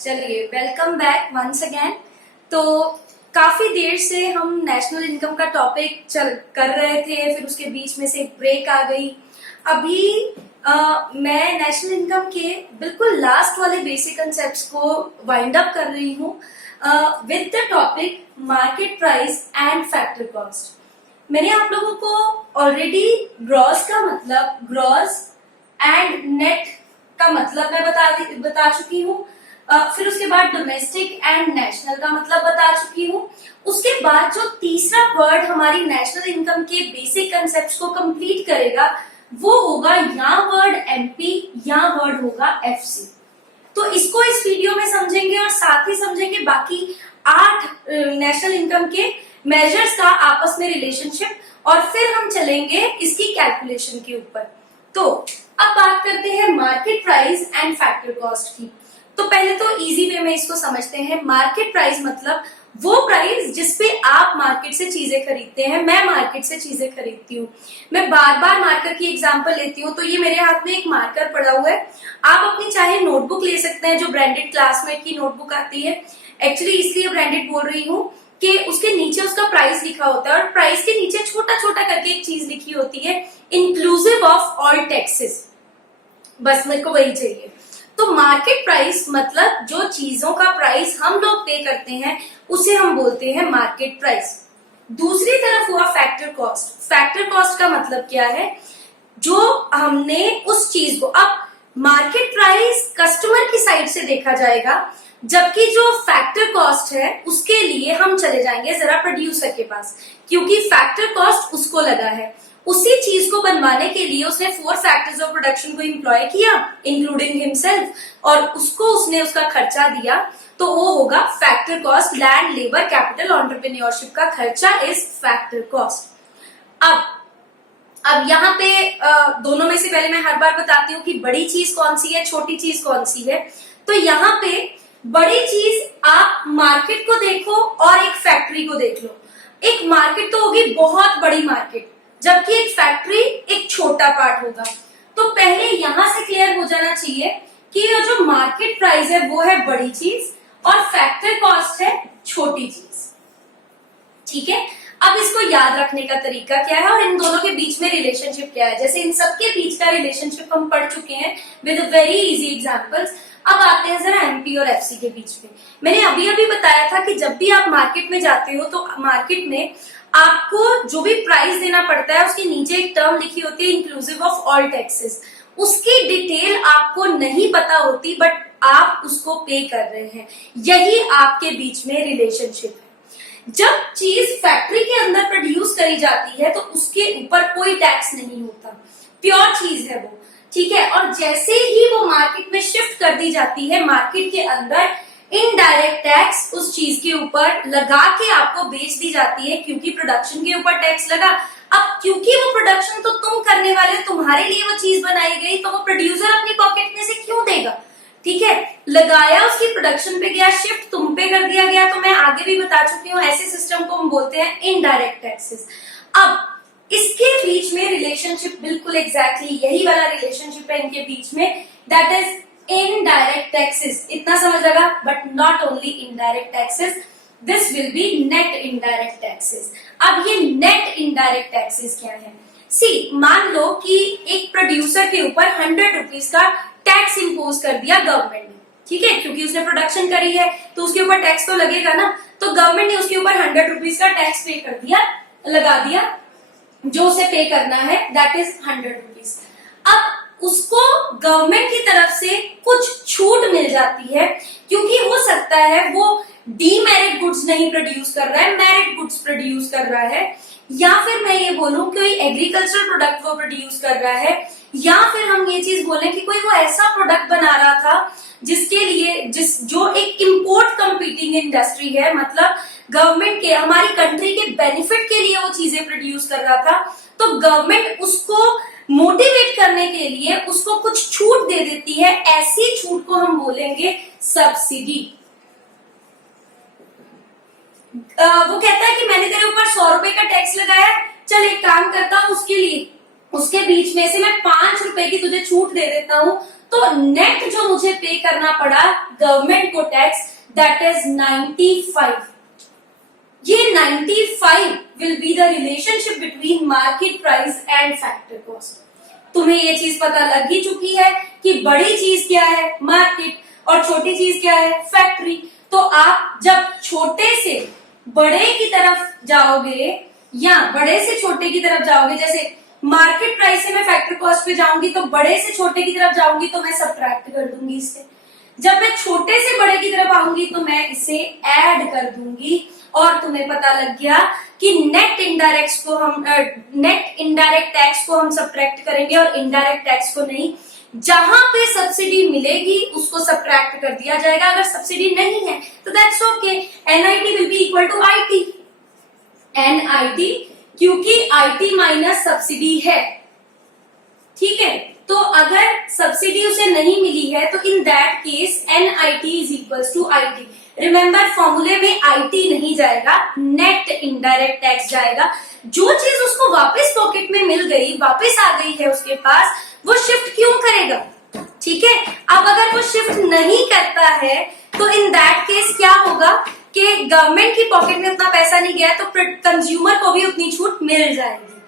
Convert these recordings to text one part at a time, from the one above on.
चलिए welcome back once again. तो काफी देर से हम नेशनल इनकम का टॉपिक चल कर रहे थे, फिर उसके बीच में से एक ब्रेक आ गई। अभी मैं नेशनल इनकम के बिल्कुल लास्ट वाले बेसिक कंसेप्ट्स को वाइंड अप कर रही हूँ with the topic market price and factor cost. मैंने आप लोगों को ऑलरेडी ग्रॉस का मतलब, ग्रॉस एंड नेट का मतलब मैं बता चुकी हूँ। फिर उसके बाद डोमेस्टिक एंड नेशनल का मतलब बता चुकी हूँ। उसके बाद जो तीसरा वर्ड हमारी नेशनल इनकम के बेसिक कंसेप्ट्स को कंप्लीट करेगा वो होगा या वर्ड एमपी या वर्ड होगा एफसी। तो इसको इस वीडियो में समझेंगे और साथ ही समझेंगे बाकी 8 नेशनल इनकम के मेजर्स का आपस में रिलेशनशिप, और फिर हम चलेंगे इसकी कैलकुलेशन के ऊपर। तो अब बात करते हैं market price and factor cost की। तो पहले तो इजी वे में इसको समझते हैं। मार्केट प्राइस मतलब वो प्राइस जिसपे आप मार्केट से चीजें खरीदते हैं। मैं मार्केट से चीजें खरीदती हूँ। मैं बार बार मार्कर की एग्जांपल लेती हूँ। तो ये मेरे हाथ में एक मार्कर पड़ा हुआ है। आप अपनी चाहे नोटबुक ले सकते हैं, जो ब्रांडेड क्लासमेट की नोटबुक आती है। एक्चुअली इसलिए ब्रांडेड बोल रही हूँ कि उसके नीचे उसका प्राइस लिखा होता है और प्राइस के नीचे छोटा छोटा करके एक चीज लिखी होती है, इंक्लूसिव ऑफ ऑल टैक्सेस। बस मेरे को वही चाहिए। तो मार्केट प्राइस मतलब जो चीजों का प्राइस हम लोग पे करते हैं उसे हम बोलते हैं मार्केट प्राइस। दूसरी तरफ हुआ फैक्टर कॉस्ट। फैक्टर कॉस्ट का मतलब क्या है? जो हमने उस चीज को, अब मार्केट प्राइस कस्टमर की साइड से देखा जाएगा, जबकि जो फैक्टर कॉस्ट है उसके लिए हम चले जाएंगे जरा प्रोड्यूसर के पास, क्योंकि फैक्टर कॉस्ट उसको लगा है। उसी चीज को बनवाने के लिए उसने 4 फैक्टर्स ऑफ प्रोडक्शन को एम्प्लॉय किया, इंक्लूडिंग हिमसेल्फ, और उसने उसका खर्चा दिया। तो वो होगा factor cost. Land, labour, capital, entrepreneurship का खर्चा इज फैक्टर कॉस्ट। अब यहाँ पे दोनों में से पहले मैं हर बार बताती हूँ कि बड़ी चीज कौन सी है, छोटी चीज कौन सी है। तो यहाँ पे बड़ी चीज आप मार्केट को देखो और एक फैक्ट्री को देख लो। एक मार्केट तो होगी बहुत बड़ी मार्केट, जबकि एक फैक्ट्री एक छोटा पार्ट होगा। तो पहले यहां से क्लियर हो जाना चाहिए कि जो मार्केट प्राइस है वो है बड़ी चीज और फैक्टर कॉस्ट है छोटी चीज। ठीक है, अब इसको याद रखने का तरीका क्या है और इन दोनों के बीच में रिलेशनशिप क्या है। जैसे इन सबके बीच का रिलेशनशिप हम पढ़ चुके हैं विद वेरी इजी एग्जांपल्स। अब आते हैं जरा एमपी और एफसी के बीच में। मैंने अभी अभी बताया था कि जब भी आप मार्केट में जाते हो तो मार्केट में आपको जो भी प्राइस देना पड़ता है उसके नीचे एक टर्म लिखी होती है, इंक्लूसिव ऑफ ऑल टैक्सेस। उसकी डिटेल आपको नहीं पता होती, बट आप उसको पे कर रहे हैं। यही आपके बीच में रिलेशनशिप है। जब चीज फैक्ट्री के अंदर प्रोड्यूस करी जाती है तो उसके ऊपर कोई टैक्स नहीं होता, प्योर चीज है वो। ठीक है, और जैसे ही वो मार्केट में शिफ्ट कर दी जाती है, मार्केट के अंदर इनडायरेक्ट टैक्स उस चीज के ऊपर लगा के आपको बेच दी जाती है, क्योंकि प्रोडक्शन के ऊपर टैक्स लगा। अब क्योंकि वो प्रोडक्शन तो तुम करने वाले हो, तुम्हारे लिए वो चीज बनाई गई, तो वो प्रोड्यूसर अपनी पॉकेट में से क्यों देगा? ठीक है, लगाया उसकी प्रोडक्शन पे गया, शिफ्ट तुम पे कर दिया गया। तो मैं आगे भी बता चुकी हूँ, ऐसे सिस्टम को हम बोलते हैं इनडायरेक्ट टैक्सेस। अब इसके बीच में रिलेशनशिप बिल्कुल एग्जैक्टली यही वाला रिलेशनशिप है इनके बीच में, दैट इज इनडायरेक्ट टैक्सेस। इतना समझ लगा? But not only indirect taxes, this will be net indirect taxes. अब ये नेट इनडायरेक्ट टैक्सेस क्या है? सी, मान लो कि एक प्रोड्यूसर के ऊपर 100 रुपीज का टैक्स इंपोज कर दिया गवर्नमेंट ने। ठीक है, क्योंकि उसने प्रोडक्शन करी है तो उसके ऊपर टैक्स तो लगेगा ना। तो गवर्नमेंट ने उसके ऊपर 100 रुपीज का टैक्स पे कर दिया, लगा दिया, जो उसे पे करना है दैट इज 100 रुपीज। अब उसको गवर्नमेंट की तरफ से कुछ छूट मिल जाती है, क्योंकि हो सकता है वो डीमेरिट गुड्स नहीं प्रोड्यूस कर रहा है, मेरिट गुड्स प्रोड्यूस कर रहा है, या फिर मैं ये बोलूं कोई एग्रीकल्चर प्रोडक्ट वो प्रोड्यूस कर रहा है, या फिर हम ये चीज बोलें कि कोई वो ऐसा प्रोडक्ट बना रहा था जिसके लिए जो एक इंपोर्ट कंपीटिंग इंडस्ट्री है, मतलब गवर्नमेंट के, हमारी कंट्री के बेनिफिट के लिए वो चीजें प्रोड्यूस कर रहा था। तो गवर्नमेंट उसको मोटिवेट करने के लिए उसको कुछ छूट दे देती है। ऐसी छूट को हम बोलेंगे सब्सिडी। वो कहता है कि मैंने तेरे ऊपर 100 रुपए का टैक्स लगाया, चल एक काम करता हूँ, उसके बीच में से मैं 5 रुपए की तुझे छूट दे देता हूँ, तो नेट जो मुझे पे करना पड़ा गवर्नमेंट को टैक्स, दैट इज 95। ये 95 will be the relationship between market price and factor cost. तुम्हें ये चीज पता लग ही चुकी है कि बड़ी चीज क्या है मार्केट और छोटी चीज क्या है फैक्ट्री। तो आप जब छोटे से बड़े की तरफ जाओगे या बड़े से छोटे की तरफ जाओगे, जैसे मार्केट प्राइस से मैं फैक्टर कॉस्ट पे जाऊंगी तो बड़े से छोटे की तरफ जाऊंगी तो मैं सब्ट्रैक्ट कर दूंगी इससे। जब मैं छोटे से बड़े की तरफ आऊंगी तो मैं इसे ऐड कर दूंगी। और तुम्हें पता लग गया कि नेट इनडायरेक्ट टैक्स को हम सब्ट्रैक्ट करेंगे और इनडायरेक्ट टैक्स को नहीं। जहां पे सब्सिडी मिलेगी उसको सब्ट्रैक्ट कर दिया जाएगा, अगर सब्सिडी नहीं है तो that's okay. NIT will be equal to IT, NIT, क्योंकि आईटी माइनस सब्सिडी है, ठीक है। तो अगर सब्सिडी उसे नहीं मिली है तो in that case NIT is equal to IT. Remember फॉर्मूले में आईटी नहीं जाएगा, नेट इनडायरेक्ट टैक्स जाएगा। जो चीज उसको वापस पॉकेट में मिल गई, वापस आ गई है उसके पास, वो शिफ्ट क्यों करेगा, ठीक है। अब अगर वो शिफ्ट नहीं करता है तो इन दैट केस क्या होगा कि गवर्नमेंट की पॉकेट में उतना पैसा नहीं गया तो कंज्यूमर को भी उतनी छूट मिल जाएगी।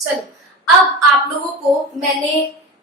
चलो, अब आप लोगों को मैंने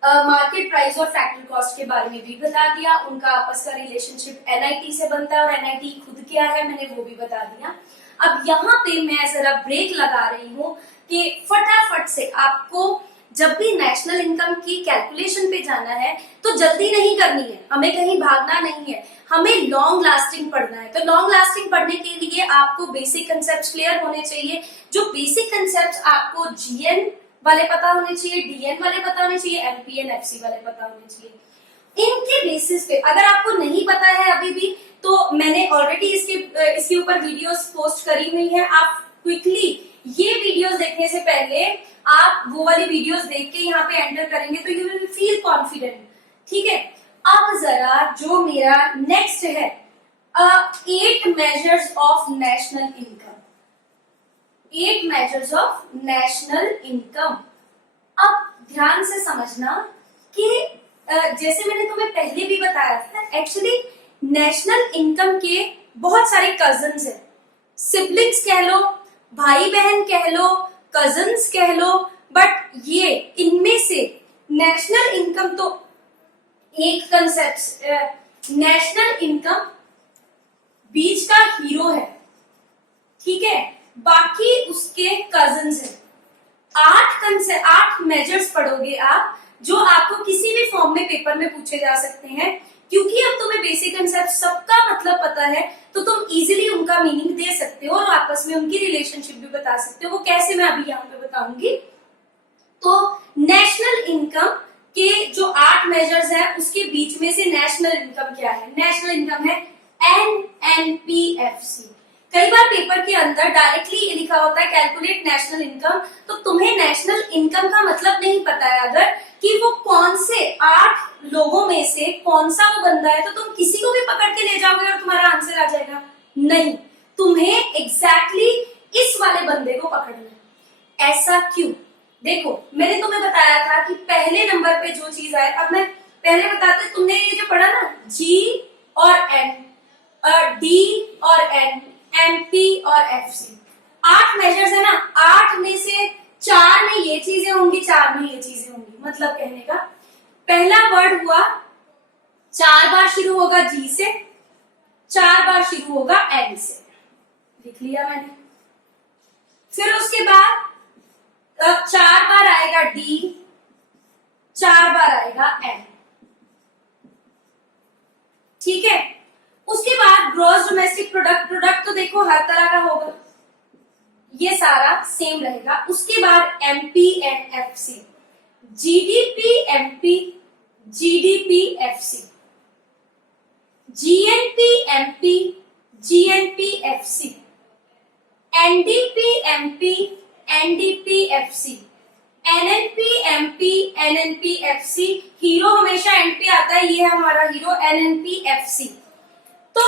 मार्केट प्राइस और फैक्टर कॉस्ट के बारे में भी बता दिया, उनका आपस का रिलेशनशिप एनआईटी से बनता है और एनआईटी खुद क्या है मैंने वो भी बता दिया। अब यहाँ पे मैं जरा ब्रेक लगा रही हूँ कि फटाफट से आपको जब भी नेशनल इनकम की कैलकुलेशन पे जाना है तो जल्दी नहीं करनी है, हमें कहीं भागना नहीं है, हमें लॉन्ग लास्टिंग पढ़ना है। तो लॉन्ग लास्टिंग पढ़ने के लिए आपको बेसिक कंसेप्ट क्लियर होने चाहिए। जो बेसिक कंसेप्ट आपको जीएन वाले पता होने चाहिए, डीएन वाले पता होने चाहिए, एमपीएन एफसी वाले पता होने चाहिए। इनके बेसिस पे अगर आपको नहीं पता है अभी भी तो मैंने ऑलरेडी इसके ऊपर वीडियोस पोस्ट करी हुई है। आप क्विकली ये वीडियोस देखने से पहले आप वो वाली वीडियोस देख के यहाँ पे एंटर करेंगे तो यू विल फील कॉन्फिडेंट, ठीक है। अब जरा जो मेरा नेक्स्ट है 8 measures of national income, 8 measures of national income. अब ध्यान से समझना कि जैसे मैंने तुम्हें पहले भी बताया था, एक्चुअली नेशनल इनकम के बहुत सारे कजन्स हैं, सिबलिंग्स कह लो, भाई बहन कह लो, कजन्स कह लो, बट ये इनमें से नेशनल इनकम तो एक कंसेप्ट, नेशनल इनकम बीच का हीरो है, ठीक है, बाकी उसके कजन्स हैं। 8 मेजर्स पढ़ोगे आप जो आपको किसी भी फॉर्म में पेपर में पूछे जा सकते हैं। क्योंकि अब तुम्हें बेसिक कंसेप्ट सबका मतलब पता है तो तुम इजीली उनका मीनिंग दे सकते हो और आपस में उनकी रिलेशनशिप भी बता सकते हो। वो कैसे मैं अभी यहाँ पे बताऊंगी। तो नेशनल इनकम के जो 8 मेजर्स हैं उसके बीच में से नेशनल इनकम क्या है, नेशनल इनकम है एनएनपीएफसी। कई बार पेपर के अंदर डायरेक्टली ये लिखा होता है कैलकुलेट नेशनल इनकम, तो तुम्हें नेशनल इनकम का मतलब नहीं पता है अगर कि वो कौन से 8 लोगों में से कौन सा वो बंदा है तो तुम किसी को भी पकड़ के ले जाओगे और तुम्हारा आंसर आ जाएगा, नहीं, तुम्हें एग्जैक्टली इस वाले बंदे को पकड़ना है। ऐसा क्यों? देखो मैंने तुम्हें बताया था कि पहले नंबर पे जो चीज आए, अब मैं पहले बताते, तुमने ये जो पढ़ा ना जी और एन, डी और एन, एमपी और एफसी, 8 मेजर्स है ना, 8 में से 4 में ये चीजें होंगी, 4 में ये चीजें होंगी। मतलब कहने का पहला वर्ड हुआ 4 बार शुरू होगा जी से, 4 बार शुरू होगा एन से, लिख लिया मैंने। फिर उसके बाद 4 बार आएगा डी, 4 बार आएगा एन, ठीक है। उसके बाद ग्रॉस डोमेस्टिक प्रोडक्ट तो देखो हर तरह का होगा, ये सारा सेम रहेगा। उसके बाद MP and FC, GDP MP, GDP FC, GNP MP, GNP FC, NDP MP, NDP FC, NNP MP, NNP FC. Hero हमेशा एंड पे आता है, ये है हमारा हीरो एनएनपी एफसी। तो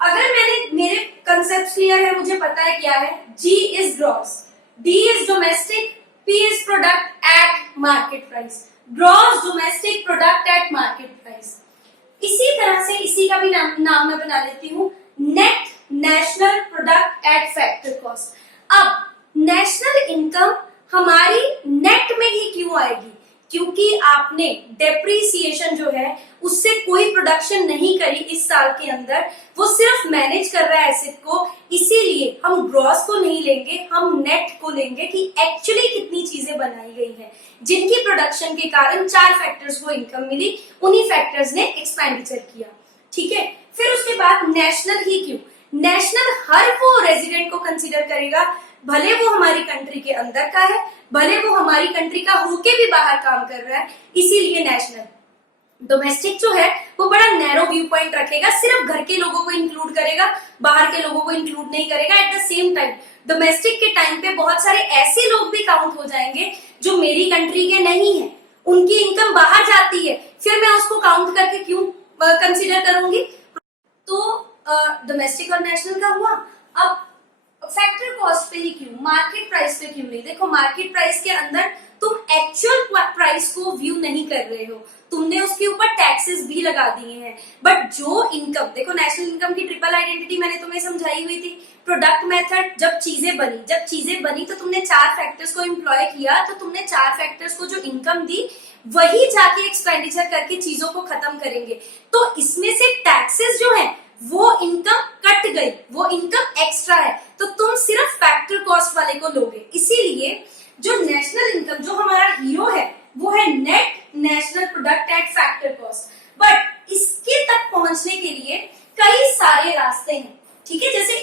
अगर मेरे कंसेप्ट क्लियर है, मुझे पता है क्या है, G is gross, D is domestic, P is product at market price. Gross domestic product at market price. इसी तरह से इसी का भी नाम मैं बना लेती हूँ, net national product at factor cost. अब नेशनल इनकम हमारी नेट में ही क्यों आएगी? क्योंकि आपने डेप्रीसिएशन जो है उससे कोई प्रोडक्शन नहीं करी इस साल के अंदर, वो सिर्फ मैनेज कर रहा है एसेट को, इसीलिए हम ग्रॉस को नहीं लेंगे, हम नेट को लेंगे कि एक्चुअली कितनी चीजें बनाई गई हैं जिनकी प्रोडक्शन के कारण 4 फैक्टर्स को इनकम मिली, उन्हीं फैक्टर्स ने एक्सपेंडिचर किया। ठीक है, फिर उसके बाद नेशनल ही क्यों? नेशनल हर वो रेजिडेंट को कंसीडर करेगा, भले वो हमारी कंट्री के अंदर का है, भले वो हमारी कंट्री का होके भी बाहर काम कर रहा है, इसीलिए नेशनल। डोमेस्टिक जो है वो बड़ा नैरो व्यू पॉइंट रखेगा, सिर्फ घर के लोगों को इंक्लूड करेगा, बाहर के लोगों को इंक्लूड नहीं करेगा। At the same time domestic के टाइम पे बहुत सारे ऐसे लोग भी काउंट हो जाएंगे जो मेरी कंट्री के नहीं है, उनकी इनकम बाहर जाती है, फिर मैं उसको काउंट करके क्यों कंसिडर करूंगी? तो डोमेस्टिक और नेशनल का हुआ। अब फैक्टर कॉस्ट पे ही क्यों, मार्केट प्राइस पे क्यों नहीं? देखो, मार्केट प्राइस के अंदर तुम एक्चुअल प्राइस को व्यू नहीं कर रहे हो, तुमने उसके ऊपर टैक्सेस भी लगा दिए हैं, बट जो इनकम, देखो नेशनल इनकम की ट्रिपल आइडेंटिटी मैंने तुम्हें समझाई हुई थी, प्रोडक्ट मेथड, जब चीजें बनी तो तुमने 4 फैक्टर्स को एम्प्लॉय किया, तो तुमने 4 फैक्टर्स को जो इनकम दी वही जाके एक्सपेंडिचर करके चीजों को खत्म करेंगे। तो इसमें से टैक्सेस जो है वो इनकम कट गई, वो इनकम एक्स्ट्रा है, तो तुम सिर्फ फैक्टर कॉस्ट वाले को लोगे। इसीलिए जो नेशनल इनकम, जो हमारा हीरो है, वो है net national product at factor cost. But इसके तक पहुंचने के लिए कई सारे रास्ते हैं। ठीक है, जैसे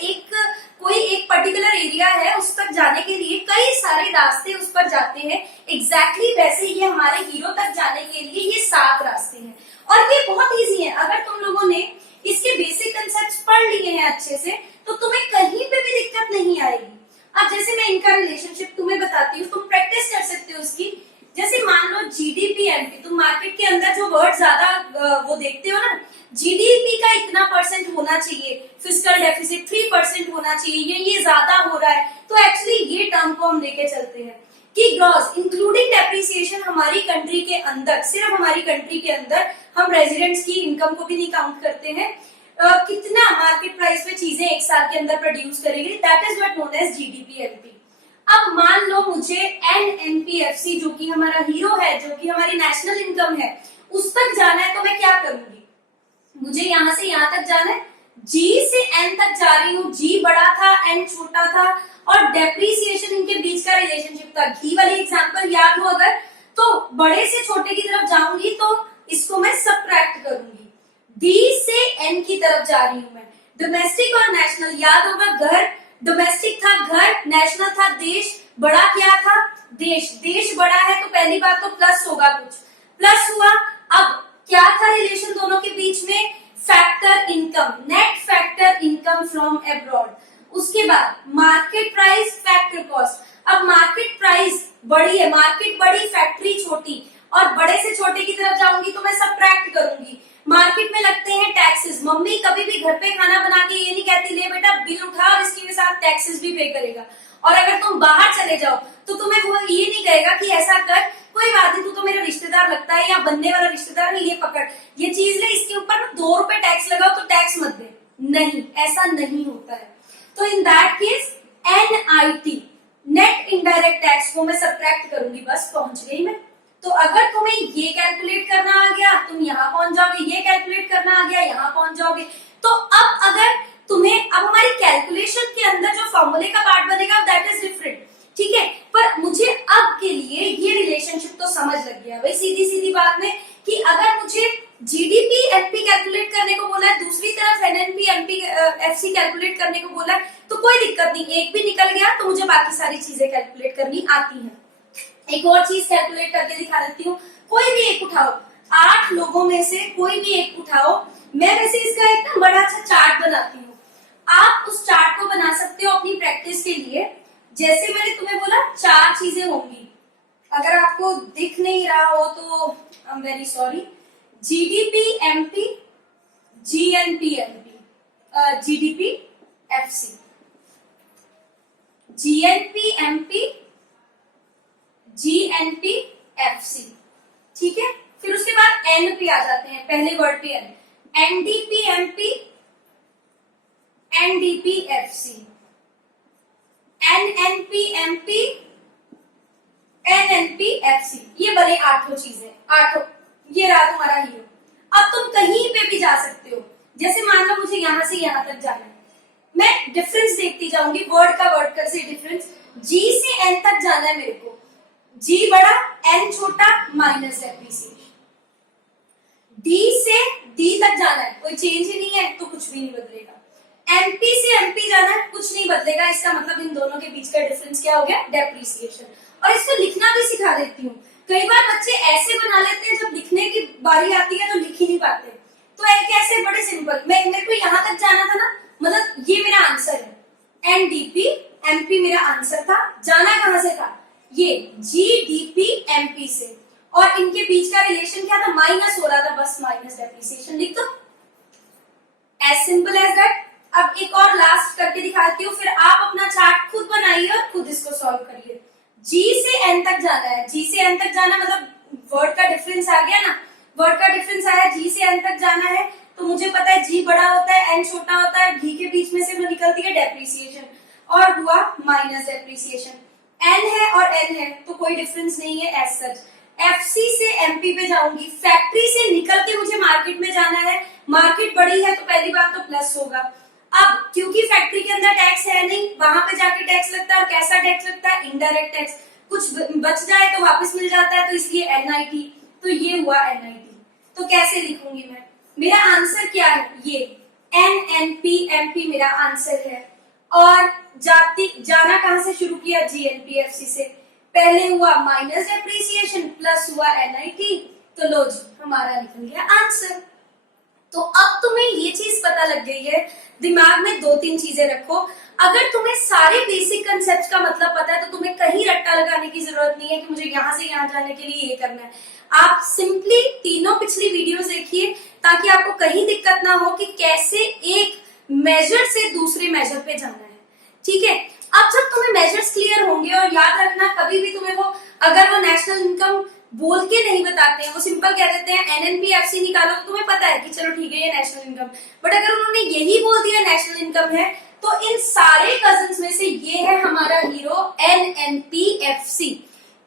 कोई एक पर्टिकुलर एरिया है, उस तक जाने के लिए कई सारे रास्ते उस पर जाते हैं, एग्जैक्टली वैसे ही हमारे हीरो तक जाने के लिए ये 7 रास्ते हैं, और ये बहुत इजी है। अगर तुम लोगों ने इसके बेसिक कंसेप्ट्स पढ़ लिए हैं अच्छे से, तो तुम्हें कहीं पे भी दिक्कत नहीं आएगी। अब जैसे मैं इनका रिलेशनशिप तुम्हें बताती हूँ, तुम प्रैक्टिस कर सकते हो उसकी। जैसे मान लो जीडीपी एमपी, तुम मार्केट के अंदर जो वर्ड ज्यादा वो देखते हो ना, जीडीपी का इतना % होना चाहिए, फिस्कल डेफिसिट 3% होना चाहिए, ये ज्यादा हो रहा है, तो एक्चुअली ये टर्म को हम लेके चलते हैं कि ग्रॉस इंक्लूडिंग डेप्रिसिएशन हमारी कंट्री के अंदर, सिर्फ हमारी कंट्री के अंदर, हम रेजिडेंट्स की इनकम को भी नहीं काउंट करते हैं, कितना मार्केट प्राइस पे चीजें एक साल के अंदर प्रोड्यूस करेगी, that is what known as GDP MP. अब मान लो मुझे एनएनपीएफसी, जो कि हमारा हीरो है, जो कि हमारी नेशनल इनकम है, उस तक जाना है, तो मैं क्या करूंगी? मुझे यहां से यहां तक जाना है, जी से एन तक जा रही हूँ, जी बड़ा था, एन छोटा था, और डेप्रीसिएशन इनके बीच का रिलेशनशिप था। घी वाली एग्जांपल याद हो अगर, तो बड़े से छोटे की तरफ जाऊंगी तो इसको मैं सबट्रैक्ट करूंगी, डी से एन की तरफ जा रही हूं मैं। डोमेस्टिक और नेशनल याद होगा, घर डोमेस्टिक था घर, नेशनल था देश, बड़ा क्या था? देश। देश बड़ा है तो पहली बात तो प्लस होगा, कुछ प्लस हुआ। अब क्या था रिलेशन दोनों के बीच में? Factor income, net factor income from abroad. उसके बाद मार्केट प्राइस, फैक्टर कॉस्ट। अब मार्केट प्राइस बड़ी है, मार्केट बड़ी, फैक्ट्री छोटी, और बड़े से छोटे की तरफ जाऊंगी तो मैं सबट्रैक्ट करूंगी। मार्केट में लगते हैं टैक्सेस, मम्मी कभी भी घर पे खाना बना के ये नहीं कहती ले बेटा बिल उठा और इसके साथ टैक्सेस भी पे करेगा। और अगर तुम बाहर चले जाओ तो तुम्हें वो ये नहीं कहेगा कि ऐसा कर, कोई बात नहीं, तू तो मेरा रिश्तेदार लगता है या बनने वाला रिश्तेदार है, ये पकड़, ये चीज ले, इसके ऊपर 2 रुपए टैक्स लगाओ तो टैक्स मत दे। नहीं, ऐसा नहीं होता है। तो in that case NIT, net indirect tax को मैं सबट्रैक्ट करूंगी, बस पहुंच गई मैं। तो अगर तुम्हें ये कैलकुलेट करना आ गया, तुम यहाँ पहुंच जाओगे, ये कैलकुलेट करना आ गया, यहाँ पहुंच जाओगे। तो अब अगर तुम्हें, अब हमारी कैलकुलेशन के अंदर जो फॉर्मूले का पार्ट बनेगा दैट इज डिफरेंट, ठीक है, पर मुझे अब के लिए ये रिलेशनशिप तो समझ लग गया भाई, सीधी सीधी बात में, कि अगर मुझे जीडीपी एमपी कैलकुलेट करने को बोला है, दूसरी तरफ एनएनपी एमपी एफसी कैलकुलेट करने को बोला है, तो कोई दिक्कत नहीं, एक भी निकल गया तो मुझे बाकी सारी चीजें कैलकुलेट करनी आती है। एक और चीज कैलकुलेट करके दिखा देती हूँ, कोई भी एक उठाओ, 8 लोगों में से कोई भी एक उठाओ। मैं वैसे इसका एक ना बड़ा अच्छा चार्ट बनाती हूँ, आप उस चार्ट को बना सकते हो अपनी प्रैक्टिस के लिए। जैसे मैंने तुम्हें बोला 4 चीजें होंगी, अगर आपको दिख नहीं रहा हो तो I am very sorry. GDP MP, GNP MP, GDP FC, GNP MP, GNP FC, ठीक है। फिर उसके बाद एन पे आ जाते हैं, पहले वर्ड पे N, NDP MP, NDP FC, NNP MP, NNP FC. ये बने 8 चीजें, 8। ये रहा तुम्हारा हीरो। अब तुम कहीं पे भी जा सकते हो, जैसे मान लो मुझे यहां से यहां तक जाना है, मैं डिफरेंस देखती जाऊंगी, वर्ड का वर्ड कर से डिफरेंस। जी से एन तक जाना है मेरे को, जी बड़ा एन छोटा माइनस डेप्रिसिएशन। डी से डी तक जाना है, कोई चेंज ही नहीं है तो कुछ भी नहीं बदलेगा। एमपी से एमपी जाना है, कुछ नहीं बदलेगा, इसका मतलब इन दोनों के बीच का डिफरेंस क्या हो गया, डेप्रिसिएशन। और इसको लिखना भी सिखा देती हूँ। कई बार बच्चे ऐसे बना लेते हैं, जब लिखने की बारी आती है तो लिख ही नहीं पाते। तो एक ऐसे बड़े सिंपल, मेरे को यहां तक जाना था ना, मतलब ये मेरा आंसर है, एनडीपी एमपी मेरा आंसर था। जाना कहां से था, ये जीडीपी एमपी से, और इनके बीच का रिलेशन क्या था, माइनस हो रहा था, बस माइनस डेप्रिसिएशन लिख दो, एज सिंपल एज दैट। अब एक और लास्ट करके दिखाती हूँ, फिर आप अपना चार्ट खुद बनाइए और खुद इसको सॉल्व करिए। जी से एन तक जाना है, जी से एन तक जाना मतलब वर्ड का डिफरेंस आ गया ना, वर्ड का डिफरेंस आया, जी से एन तक जाना है, तो मुझे पता है जी बड़ा होता है, एन छोटा होता है, डी के बीच में से निकलती है डेप्रिसिएशन, और हुआ माइनस डेप्रिसिएशन। एन है और एन है तो कोई डिफरेंस नहीं है एज सच। एफसी से एमपी पे जाऊंगी, फैक्ट्री से निकल के मुझे मार्केट में जाना है, मार्केट बड़ी है तो पहली बात तो प्लस होगा। अब क्योंकि फैक्ट्री के अंदर टैक्स है नहीं, वहां पे जाके टैक्स लगता है, और कैसा टैक्स लगता है, इनडायरेक्ट टैक्स, कुछ बच जाए तो वापस मिल जाता है, तो इसलिए एनआईटी, तो ये हुआ एनआईटी। तो कैसे लिखूंगी मैं, मेरा आंसर क्या है, ये एनएनपी एमपी मेरा आंसर है। और जाना कहां से शुरू किया, जीएनपीएफसी से, पहले हुआ माइनस डेप्रिसिएशन, प्लस हुआ एनआईटी, तो लो जी हमारा निकल गया आंसर। तो अब तुम्हें ये चीज पता लग गई है, दिमाग में 2-3 चीजें रखो। अगर तुम्हें सारे बेसिक कंसेप्ट का मतलब पता है तो तुम्हें कहीं रट्टा लगाने की जरूरत नहीं है कि मुझे यहां से यहां जाने के लिए ये करना है। आप सिंपली तीनों पिछली वीडियोस देखिए, ताकि आपको कहीं दिक्कत ना हो कि कैसे एक मेजर से दूसरे मेजर पे जाना है, ठीक है। अब जब तुम्हें मेजर्स क्लियर होंगे, और याद रखना कभी भी तुम्हें वो, अगर वो नेशनल इनकम बोल के नहीं बताते हैं, वो सिंपल कह देते हैं एनएनपीएफसी निकालो, तो तुम्हें पता है कि चलो ठीक है ये नेशनल इनकम, बट अगर उन्होंने यही बोल दिया नेशनल इनकम है, तो इन सारे कजन्स में से ये है हमारा हीरो एनएनपीएफसी।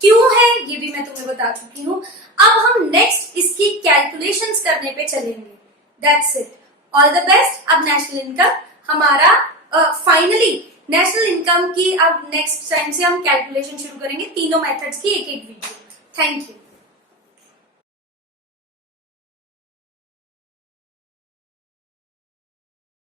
क्यों है ये भी मैं तुम्हें बता चुकी हूँ। अब हम नेक्स्ट इसकी कैलकुलेशंस करने पे चलेंगे। That's it, all the best. अब नेशनल इनकम हमारा फाइनली नेशनल इनकम की अब नेक्स्ट टाइम से हम कैलकुलेशन शुरू करेंगे, तीनों मेथड्स की एक एक वीडियो। Thank you.